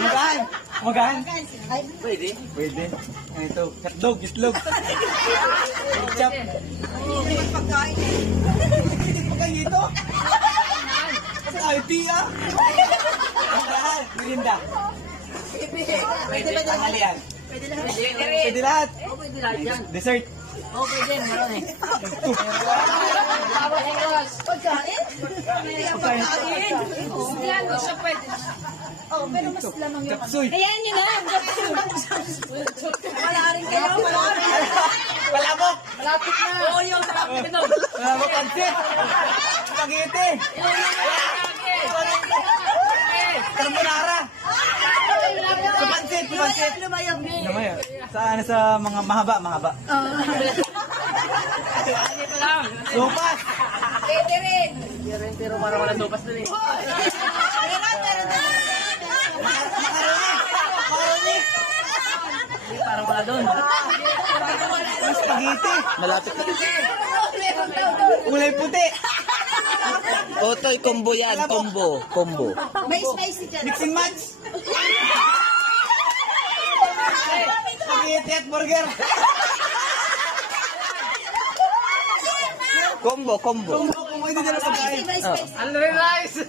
Magaan. Magaan. Pwede. Pwede. Ano ito? Hotdog, islog. Ketchup. Pagkain. Hindi pa kayo ito. Salty ah. Magaan. Mirinda. Pwede ba dyan? Tanghalian. Pwede lahat. Pwede lahat. Pwede lahat yan. Dessert. Pwede. Meron eh. Pagkain? Pagkain. Yan, siya pwede. Oh, pero mas lamang yung ano. Kapsoy. Ayan yun na. Wala rin kayo. Wala rin. Palabok. Malapit na. Oo, yun. Malapit na. Palabok pansit. Spaghetti. Carbonara. Pansit. Pansit. Lumayag. Namaya. Sa mga mahaba. Dito lang. Sopas. Pwede rin. Pero parang wala tupas dun eh. Meron. Macaroni. Parang wala dun. Spaghetti. Malapit na. Kulay puti. Otoy, combo yan. Combo. May spicy dyan. Mix and match. Spaghetti at burger. Combo. Kung hindi nila pagkain. May spicy. Ano rin rice?